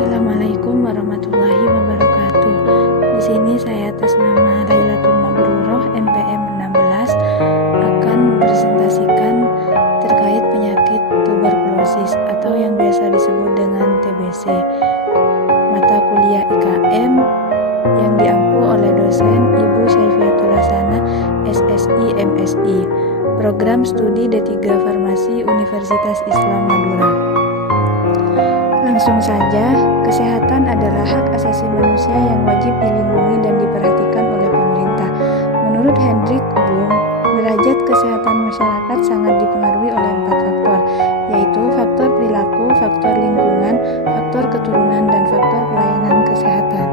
Assalamualaikum warahmatullahi wabarakatuh. Di sini saya atas nama Lailatul Mabruroh NPM 16 akan mempresentasikan terkait penyakit tuberkulosis atau yang biasa disebut dengan TBC. Mata kuliah IKM yang diampu oleh dosen Ibu Syaifiatul Hasanah SSI MSI, Program Studi D3 Farmasi Universitas Islam Madura. Langsung saja, kesehatan adalah hak asasi manusia yang wajib dilindungi dan diperhatikan oleh pemerintah. Menurut Hendrik Bloom, derajat kesehatan masyarakat sangat dipengaruhi oleh 4 faktor, yaitu faktor perilaku, faktor lingkungan, faktor keturunan, dan faktor pelayanan kesehatan.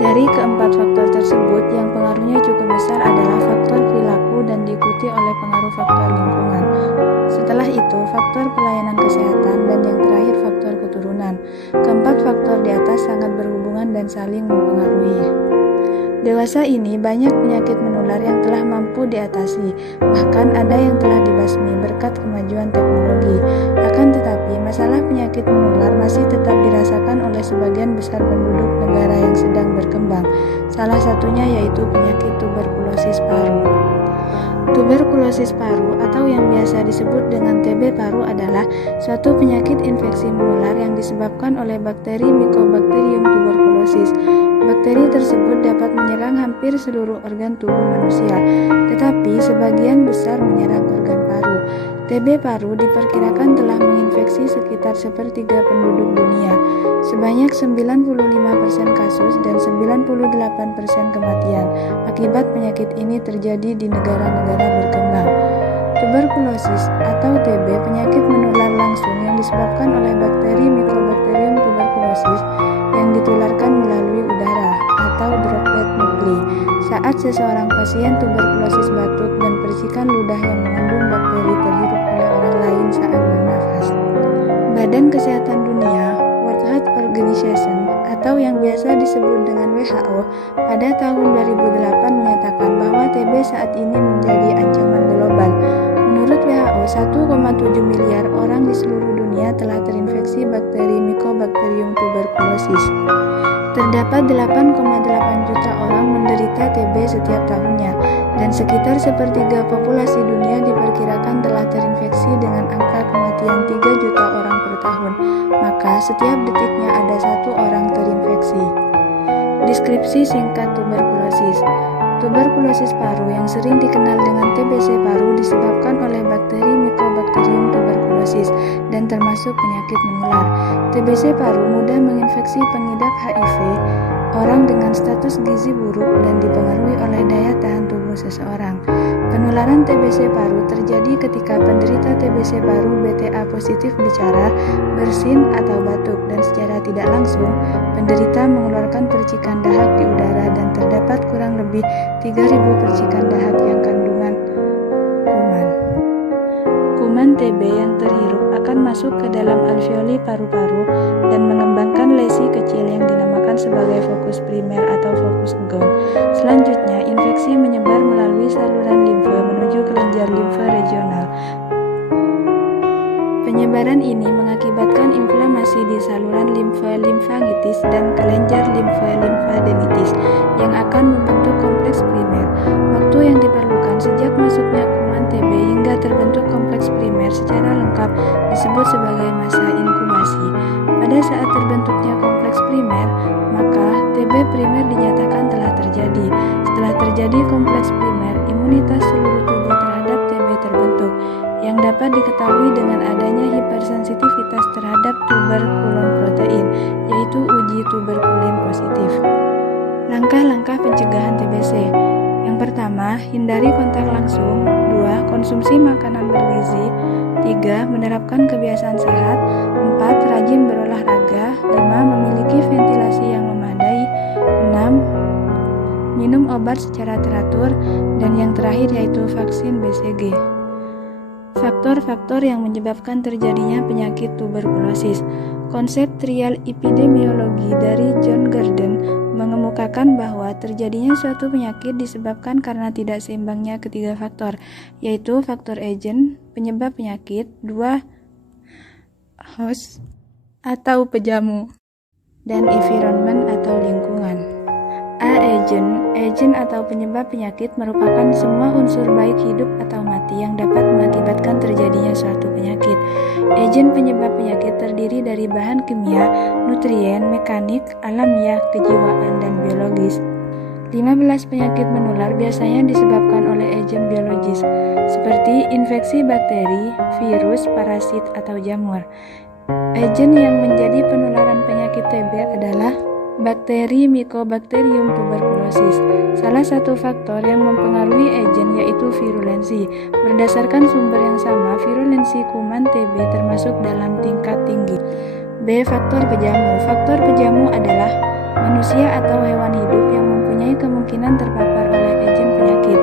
Dari keempat faktor tersebut, yang pengaruhnya cukup besar adalah faktor perilaku dan diikuti oleh pengaruh faktor lingkungan. Setelah itu, faktor pelayanan kesehatan, dan yang terakhir faktor keturunan. Keempat faktor di atas sangat berhubungan dan saling mempengaruhi. Dewasa ini banyak penyakit menular yang telah mampu diatasi, bahkan ada yang telah dibasmi berkat kemajuan teknologi. Akan tetapi, masalah penyakit menular masih tetap dirasakan oleh sebagian besar penduduk negara yang sedang berkembang. Salah satunya yaitu penyakit tuberkulosis paru. Tuberkulosis paru atau yang biasa disebut dengan TB paru adalah suatu penyakit infeksi menular yang disebabkan oleh bakteri Mycobacterium tuberculosis. Bakteri tersebut dapat menyerang hampir seluruh organ tubuh manusia, tetapi sebagian besar menyerang organ paru. TB paru diperkirakan telah menginfeksi sekitar sepertiga penduduk dunia. Sebanyak 95% kasus dan 98% kematian akibat penyakit ini terjadi di negara-negara berkembang. Tuberkulosis atau TB penyakit menular langsung yang disebabkan oleh bakteri Mycobacterium tuberculosis yang ditularkan melalui udara atau droplet nuklei saat seseorang pasien tuberkulosis batuk dan percikan ludah yang mengandung bakteri terhirup oleh orang lain saat bernafas. Badan Kesehatan Dunia World Health Organization atau yang biasa disebut dengan WHO pada tahun 2008 menyatakan bahwa TB saat ini menjadi ancaman global. Menurut WHO, 1,7 miliar orang di seluruh dunia telah terinfeksi bakteri Mycobacterium tuberculosis. Terdapat 8,8 juta orang menderita TB setiap tahunnya, dan sekitar sepertiga populasi dunia diperkirakan telah terinfeksi dengan angka kematian 3 juta orang per tahun. Maka setiap detiknya ada 1 orang terinfeksi. Deskripsi singkat tuberkulosis. Tuberkulosis paru yang sering dikenal dengan TBC paru disebabkan oleh bakteri Mycobacterium tuberculosis dan termasuk penyakit menular. TBC paru mudah menginfeksi pengidap HIV, orang dengan status gizi buruk, dan dipengaruhi oleh daya tahan tubuh seseorang. Penularan TBC paru terjadi ketika penderita TBC paru BTA positif bicara, bersin, atau batuk, dan secara tidak langsung, penderita mengeluarkan percikan dahak di udara dan terdapat kurang lebih 3.000 percikan dahak yang kandungan kuman. Kuman TB yang terhirup akan masuk ke dalam alveoli paru-paru dan mengembangkan lesi kecil yang dinamakan sebagai fokus primer atau fokus gong. Selanjutnya, infeksi menyebar melalui saluran limfe menuju kelenjar limfe regional. Penyebaran ini mengakibatkan inflamasi di saluran limfe limfangitis dan kelenjar limfe limfadenitis yang akan membentuk kompleks primer. Waktu yang diperlukan sejak masuknya kuman TB hingga terbentuk kompleks primer secara lengkap disebut sebagai masa inkubasi. Pada saat terbentuknya kompleks primer, maka TB primer dinyatakan telah terjadi. Setelah terjadi kompleks primer, imunitas seluruh tubuh terhadap TB terbentuk, yang dapat diketahui dengan adanya hipersensitivitas terhadap tuberkulin protein, yaitu uji tuberkulin positif. Langkah-langkah pencegahan TBC. Yang pertama, hindari kontak langsung. 2. Konsumsi makanan bergizi. 3. Menerapkan kebiasaan sehat. 4. Rajin berolahraga. 5. Memiliki ventilasi yang memadai. 6. Minum obat secara teratur. Dan yang terakhir yaitu vaksin BCG. Faktor-faktor yang menyebabkan terjadinya penyakit tuberkulosis. Konsep trial epidemiologi dari John Gurdon mengemukakan bahwa terjadinya suatu penyakit disebabkan karena tidak seimbangnya ketiga faktor, yaitu faktor agent, penyebab penyakit, 2. Host, atau pejamu. dan environment atau lingkungan. Agent atau penyebab penyakit merupakan semua unsur baik hidup atau mati yang dapat mengakibatkan terjadinya suatu penyakit. Agen penyebab penyakit terdiri dari bahan kimia, nutrien, mekanik, alamiah, kejiwaan, dan biologis. 15 penyakit menular biasanya disebabkan oleh agen biologis, seperti infeksi bakteri, virus, parasit, atau jamur. Agen yang menjadi penularan penyakit TB adalah bakteri Mycobacterium tuberculosis. Salah satu faktor yang mempengaruhi agen yaitu virulensi. Berdasarkan sumber yang sama, virulensi kuman TB termasuk dalam tingkat tinggi. B. Faktor pejamu. Faktor pejamu adalah manusia atau hewan hidup yang mempunyai kemungkinan terpapar oleh agen penyakit.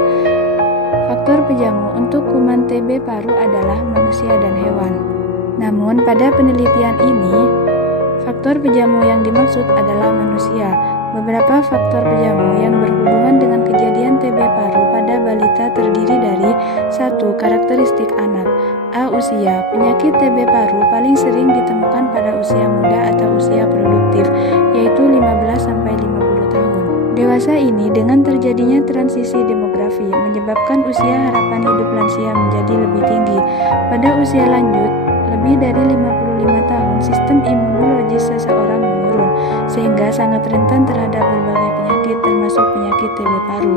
Faktor pejamu untuk kuman TB paru adalah manusia dan hewan. Namun, pada penelitian ini, faktor pejamu yang dimaksud adalah manusia. Beberapa faktor pejamu yang berhubungan dengan kejadian TB paru pada balita terdiri dari 1. Karakteristik anak. A. Usia. Penyakit TB paru paling sering ditemukan pada usia muda atau usia produktif, yaitu 15-50 tahun. Dewasa ini dengan terjadinya transisi demografi menyebabkan usia harapan hidup lansia menjadi lebih tinggi. Pada usia lanjut, lebih dari 55 tahun, sistem imunologis seseorang menurun, sehingga sangat rentan terhadap berbagai penyakit termasuk penyakit TB paru.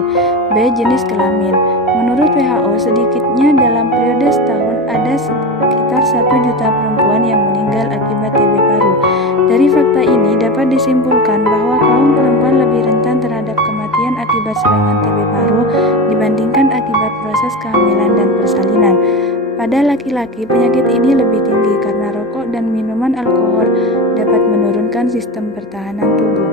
B. Jenis kelamin. Menurut WHO, sedikitnya dalam periode setahun ada sekitar 1 juta perempuan yang meninggal akibat TB paru. Dari fakta ini dapat disimpulkan bahwa kaum perempuan lebih rentan terhadap kematian akibat serangan TB paru dibandingkan akibat proses kehamilan dan persalinan. Pada laki-laki, penyakit ini lebih tinggi karena rokok dan minuman alkohol dapat menurunkan sistem pertahanan tubuh.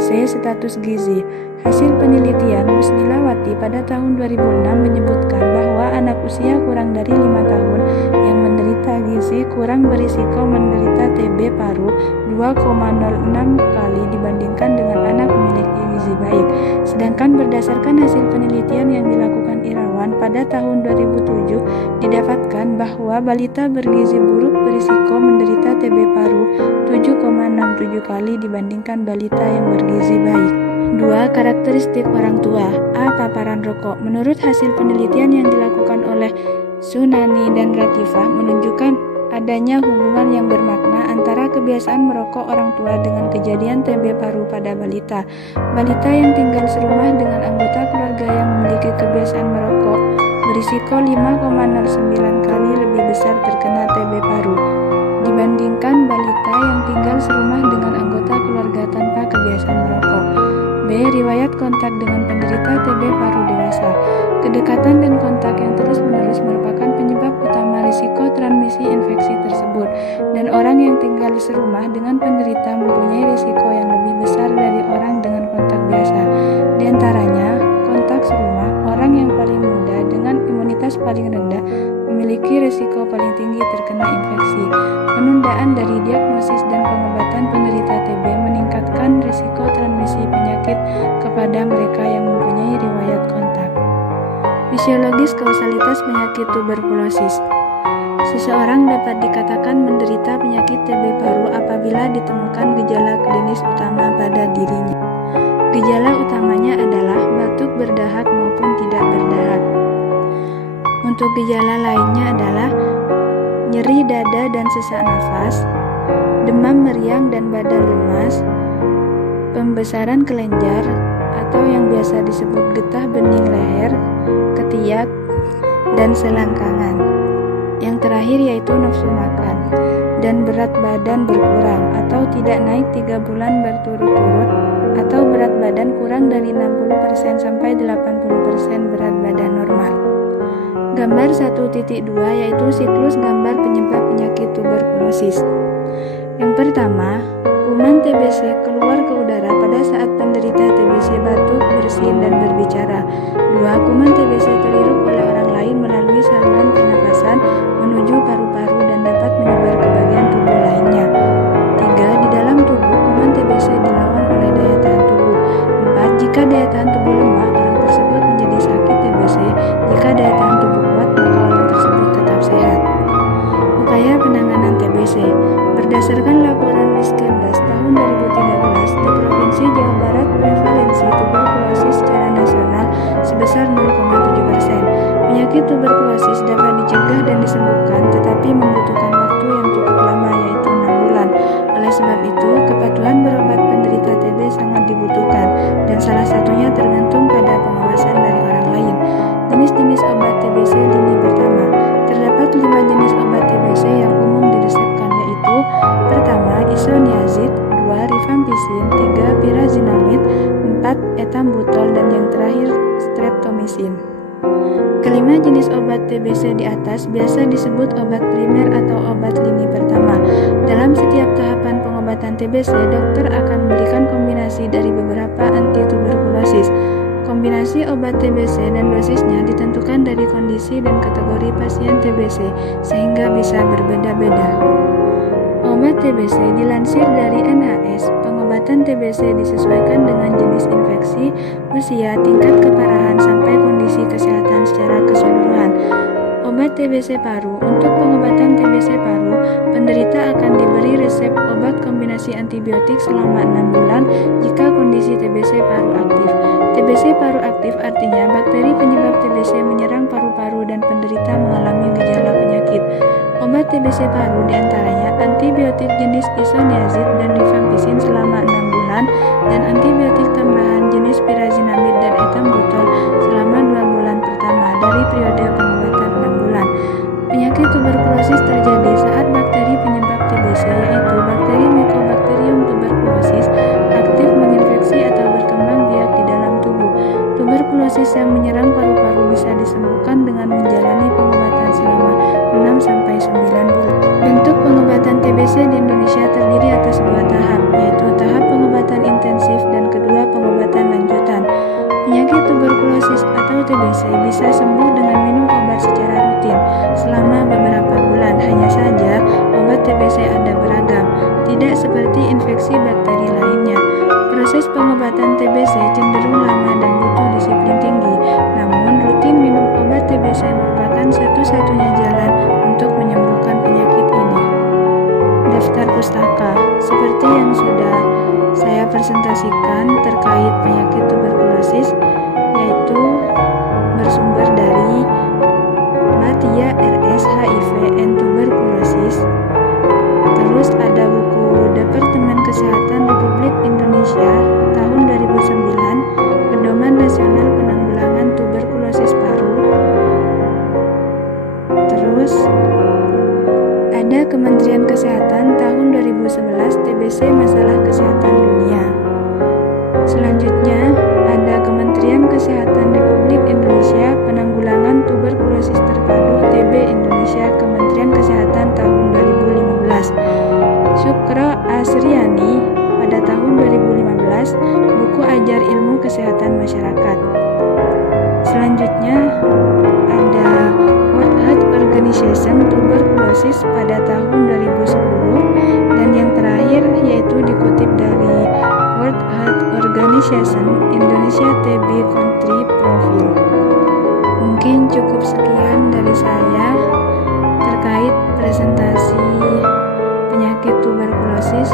C. Status gizi. Hasil penelitian Musnilawati pada tahun 2006 menyebutkan bahwa anak usia kurang dari 5 tahun yang menderita gizi kurang berisiko menderita TB paru 2,06 kali dibandingkan dengan anak memiliki gizi baik. Sedangkan berdasarkan hasil penelitian yang dilakukan Irawan pada tahun 2007 didapatkan bahwa balita bergizi buruk berisiko menderita TB paru 7,67 kali dibandingkan balita yang bergizi baik. 2. Karakteristik orang tua. A. Paparan rokok. Menurut hasil penelitian yang dilakukan oleh Sunani dan Latifah menunjukkan adanya hubungan yang bermakna antara kebiasaan merokok orang tua dengan kejadian TB paru pada balita. Balita yang tinggal serumah dengan anggota keluarga yang memiliki kebiasaan merokok berisiko 5,09 kali lebih besar terkena TB paru dibandingkan balita yang tinggal serumah dengan anggota keluarga tanpa kebiasaan merokok. B. Riwayat kontak dengan penderita TB paru dewasa. Kedekatan dan kontak yang terus-menerus merupakan penyebab utama risiko transmisi infeksi tersebut, dan orang yang tinggal serumah dengan penderita mempunyai risiko yang lebih besar dari orang dengan kontak biasa. Di antaranya, kontak serumah, orang yang paling muda dengan imunitas paling rendah memiliki risiko paling tinggi terkena infeksi. Penundaan dari diagnosis dan pengobatan penderita TB meningkatkan risiko transmisi penyakit kepada mereka yang mempunyai riwayat kontak. Fisiologis kausalitas penyakit tuberkulosis. Seseorang dapat dikatakan menderita penyakit TB paru apabila ditemukan gejala klinis utama pada dirinya. Gejala utamanya adalah batuk berdahak maupun tidak berdahak. Untuk gejala lainnya adalah nyeri dada dan sesak nafas, demam meriang dan badan lemas, pembesaran kelenjar atau yang biasa disebut getah bening leher, ketiak, dan selangkangan. Yang terakhir yaitu nafsu makan dan berat badan berkurang atau tidak naik 3 bulan berturut-turut, atau berat badan kurang dari 60% sampai 80% berat badan normal. Gambar 1.2 yaitu siklus gambar penyebab penyakit tuberkulosis. Yang pertama, kuman TBC keluar ke udara pada saat penderita TBC batuk, bersin, dan berbicara. 2. Kuman TBC terhirup oleh orang lain melalui saluran pernapasan menuju paru-paru dan dapat menyebar ke bagian tubuh lainnya. 3. Di dalam tubuh, kuman TBC dilawan oleh daya tahan tubuh. 4. Jika daya tahan tubuh lemah, orang tersebut menjadi sakit TBC. Jika daya tahan tubuh kuat, maka orang tersebut tetap sehat. Upaya penanganan TBC. Berdasarkan laporan Riskendas tahun 2013, tuberkulosis dapat dicegah dan disembuhkan, tetapi membutuhkan waktu yang cukup lama, yaitu 6 bulan. Oleh sebab itu, kepatuhan berobat penderita TB sangat dibutuhkan, dan salah satunya tergantung pada pengawasan dari orang lain. Jenis-jenis obat TBC lini pertama. Terdapat 5 jenis obat TBC yang umum diresepkan, yaitu: pertama, isoniazid, 2, rifampicin, 3, pyrazinamide, 4, etambutol, dan yang terakhir streptomycin. Kelima jenis obat TBC di atas biasa disebut obat primer atau obat lini pertama. Dalam setiap tahapan pengobatan TBC, dokter akan memberikan kombinasi dari beberapa antituberkulosis. Kombinasi obat TBC dan dosisnya ditentukan dari kondisi dan kategori pasien TBC, sehingga bisa berbeda-beda. Obat TBC dilansir dari NHS. Pengobatan TBC disesuaikan dengan jenis infeksi, usia, tingkat keparahan, sampai kondisi kesehatan secara keseluruhan. Obat TBC paru. Untuk pengobatan TBC paru, penderita akan diberi resep obat kombinasi antibiotik selama 6 bulan jika kondisi TBC paru aktif. TBC paru aktif artinya bakteri penyebab TBC menyerang paru-paru dan penderita mengalami gejala penyakit. Obat TBC paru diantaranya antibiotik jenis isoniazid dan rifampicin selama 6 bulan dan antibiotik tambahan jenis pyrazinamide dan etambutol selama 2 bulan pertama dari periode pengobatan 6 bulan. Penyakit tuberkulosis terjadi saat bakteri penyebab TBC, yaitu bakteri Mycobacterium tuberculosis, aktif menginfeksi atau berkembang biak di dalam tubuh. Tuberkulosis yang menyerang paru-paru bisa disembuhkan dengan menjalani pengobatan selama 6-9 bulan. Bentuk pengobatan TBC di Indonesia terdiri atas 2 tahap, yaitu tahap pengobatan intensif dan kedua pengobatan lanjutan. Penyakit tuberkulosis atau TBC bisa sembuh dengan minum obat secara rutin selama beberapa bulan. Hanya saja, obat TBC ada beragam, tidak seperti infeksi bakteri lainnya. Proses pengobatan TBC cenderung lama dan butuh disiplin tinggi. Namun, rutin minum obat TBC merupakan satu-satunya jalan untuk menyembuhkan penyakit ini. Daftar pustaka. Seperti yang sudah saya presentasikan terkait penyakit tuberkulosis, yaitu bersumber dari Matia RS HIV and Tuberculosis. Terus ada buku Departemen Kesehatan Republik Indonesia tahun 2009, Pedoman Nasional Penanggulangan Tuberkulosis Paru. Terus ada Kementerian Kesehatan tahun 2011, TBC Masalah Kesehatan Dunia. Selanjutnya ada Kementerian Kesehatan Republik Indonesia Penanggulangan Tuberkulosis Terpadu TB Indonesia Kementerian Kesehatan tahun 2015. Syukro Asriani pada tahun 2015, buku Ajar Ilmu Kesehatan Masyarakat. Selanjutnya ada World Health Organization Tuberculosis pada tahun 2010, dan yang terakhir yaitu dikutip dari World Health Organization Indonesia TB Country Profile. Mungkin cukup sekian dari saya terkait presentasi penyakit tuberkulosis